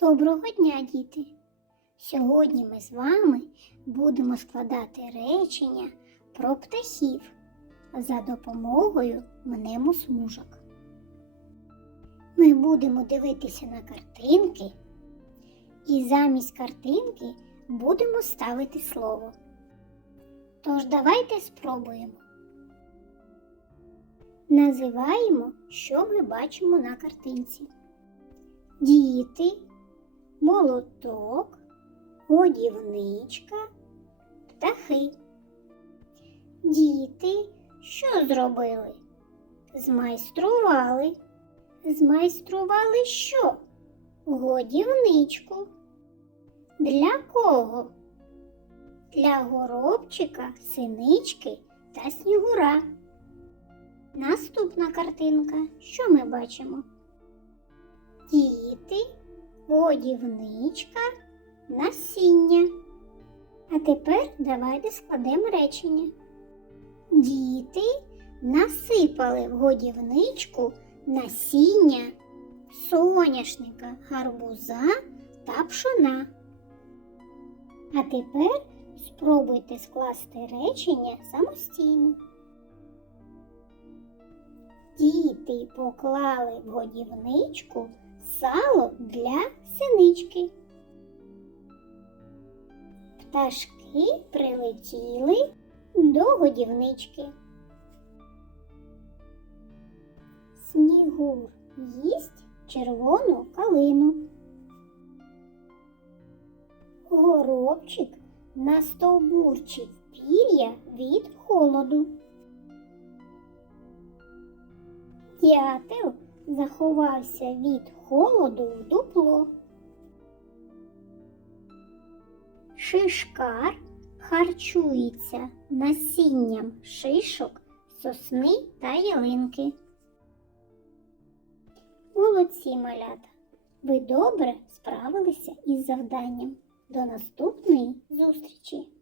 Доброго дня, діти! Сьогодні ми з вами будемо складати речення про птахів за допомогою мнемосмужок. Ми будемо дивитися на картинки і замість картинки будемо ставити слово. Тож давайте спробуємо. Називаємо, що ми бачимо на картинці. Діти, молоток, годівничка, птахи. Діти, що зробили? Змайстрували. Змайстрували що? Годівничку. Для кого? Для горобчика, синички та снігура. Наступна картинка. Що ми бачимо? Годівничка, насіння. А тепер давайте складемо речення. Діти насипали в годівничку насіння соняшника, гарбуза та пшона. А тепер спробуйте скласти речення самостійно. Діти поклали в годівничку сало для синички. Пташки прилетіли до годівнички. Снігур їсть червону калину. Горобчик настовбурчив пір'я від холоду. Дятел заховався від холоду в дупло. Шишкар харчується насінням шишок, сосни та ялинки. Молодці малята! Ви добре справилися із завданням. До наступної зустрічі!